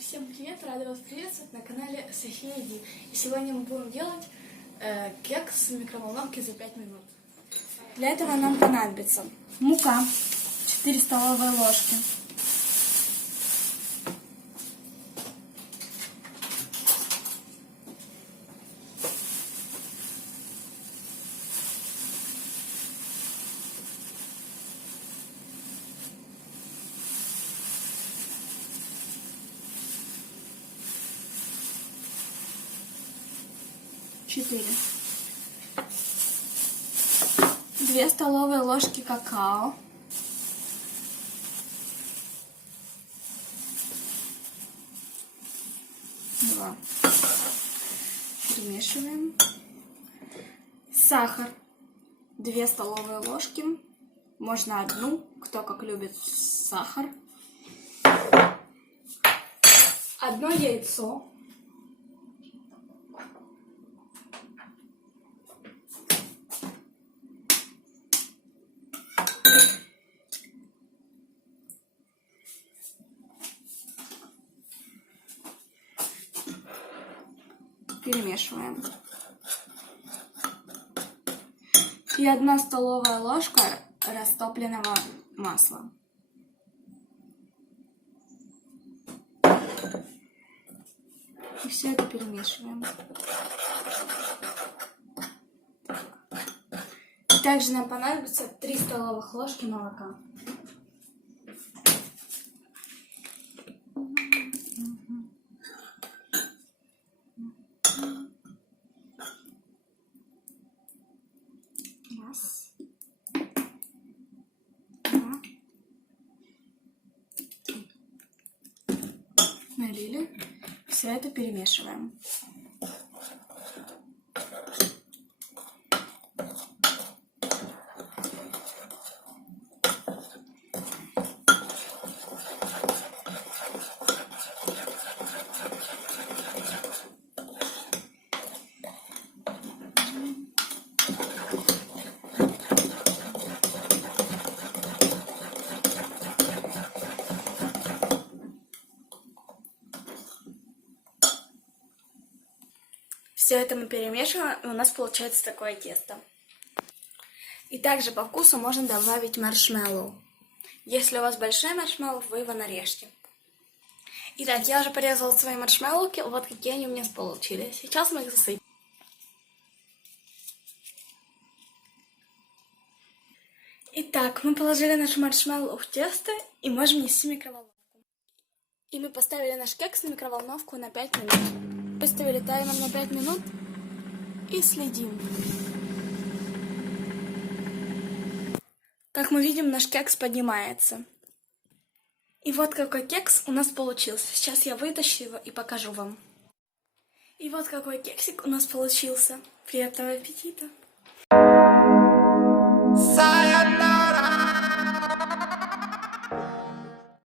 Всем привет! Рада вас приветствовать на канале София Ди. И сегодня мы будем делать кекс в микроволновке за 5 минут. Для этого нам понадобится мука 4 столовые ложки, четыре, 2 столовые ложки какао, 2. Перемешиваем. Сахар 2 столовые ложки, можно 1, кто как любит сахар. 1 яйцо. Перемешиваем. И 1 столовая ложка растопленного масла. И все это перемешиваем. И также нам понадобится 3 столовых ложки молока. Раз, 2, 3. Налили. Все это перемешиваем. Все это мы перемешиваем, и у нас получается такое тесто. И также по вкусу можно добавить маршмеллоу. Если у вас большой маршмеллоу, вы его нарежьте. Итак, я уже порезала свои маршмеллоуки, вот какие они у меня получились. Сейчас мы их засыпем. Итак, мы положили наш маршмеллоу в тесто и можем нести в микроволновку. И мы поставили наш кекс на микроволновку на 5 минут. Выставили таймер на 5 минут и следим. Как мы видим, наш кекс поднимается. И вот какой кекс у нас получился. Сейчас я вытащу его и покажу вам. И вот какой кексик у нас получился. Приятного аппетита!